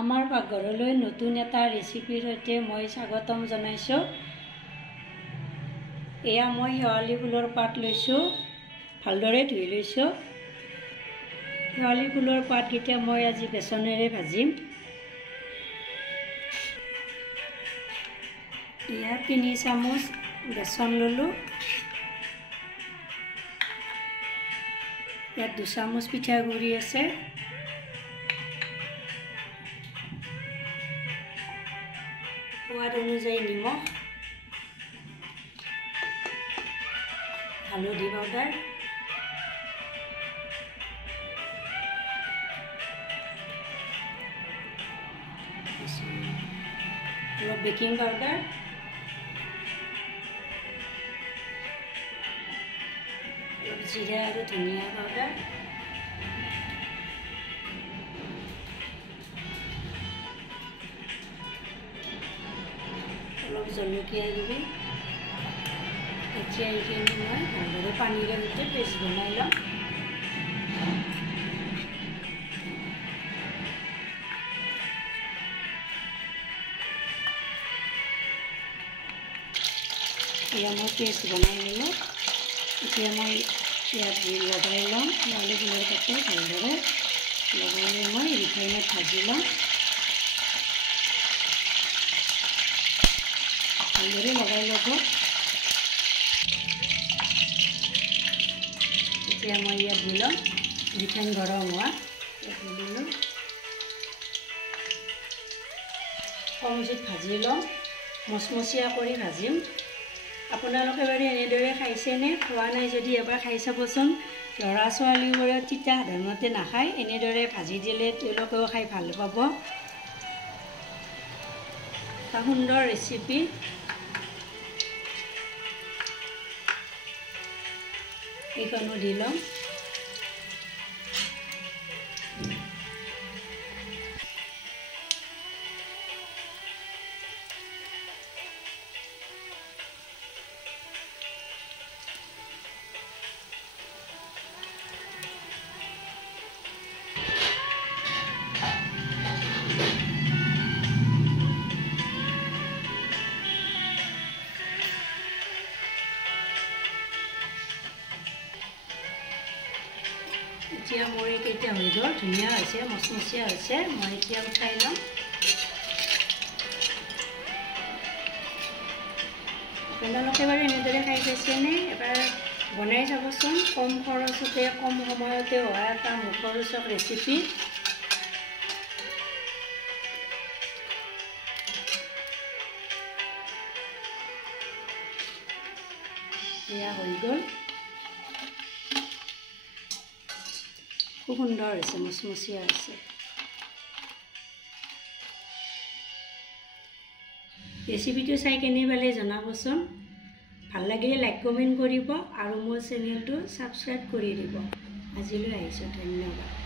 আমাৰ পাকঘৰলৈ নতুন এটা ৰেচিপিৰ সৈতে মই স্বাগতম জনাইছোঁ। এয়া মই শেৱালি ফুলৰ পাত লৈছোঁ, ভালদৰে ধুই লৈছোঁ। শেৱালি ফুলৰ পাতকেইটা মই আজি বেচনেৰে ভাজিম। এয়া 3 চামুচ বেচন ল'লোঁ। ইয়াত 2 চামুচ পিঠাগুড়ি আছে। সোৱাদ অনুযায়ী নিমখ, হালধি পাউডাৰ, অলপ বেকিং পাউডাৰ, অলপ জিৰা আৰু ধনিয়া পাউডাৰ, অলপ জলকীয়া গুড়ি। এতিয়া এইখিনি মই ভালদৰে পানীৰে সৈতে পেষ্ট বনাই ল'ম। এয়া মই পেষ্ট বনাই ল'লোঁ। এতিয়া মই ইয়াত লগাই ল'ম। শেৱালি ফুলৰ পাতে ভালদৰে লগাই লৈ মই ৰিফাইনত ভাজি ল'ম। ভালদৰে লগাই ল'ব। এতিয়া মই ইয়াত দি ল'ম ৰিফাইন গৰম হোৱা। ইয়াত দি দিলোঁ। কম জুইত ভাজি ল'ম, মচমচীয়া কৰি ভাজিম। আপোনালোকে বাৰু এনেদৰে খাইছেনে? খোৱা নাই যদি এবাৰ খাই চাবচোন। ল'ৰা ছোৱালীবোৰে তিতা সাধাৰণতে নাখায়, এনেদৰে ভাজি দিলে তেওঁলোকেও খাই ভাল পাব। এটা সুন্দৰ ৰেচিপি। এইখনো দি ল'ম। এতিয়া মোৰ এইকেইটা হৈ গ'ল, ধুনীয়া হৈছে, মচমচীয়া হৈছে। মই এতিয়া উঠাই ল'ম। আপোনালোকে বাৰু এনেদৰে খাই পাইছেনে? এবাৰ বনাই চাবচোন। কম খৰচতে কম সময়তে হোৱা এটা মুখৰোচক ৰেচিপি। এয়া হৈ গ'ল। খুব সুন্দৰ হৈছে, মচমচীয়া হৈছে। ৰেচিপিটো চাই কেনে পালে জনাবচোন। ভাল লাগিলে লাইক কমেণ্ট কৰিব আৰু মোৰ চেনেলটো ছাবস্ক্ৰাইব কৰি দিব। আজিলৈ আহিছোঁ, ধন্যবাদ।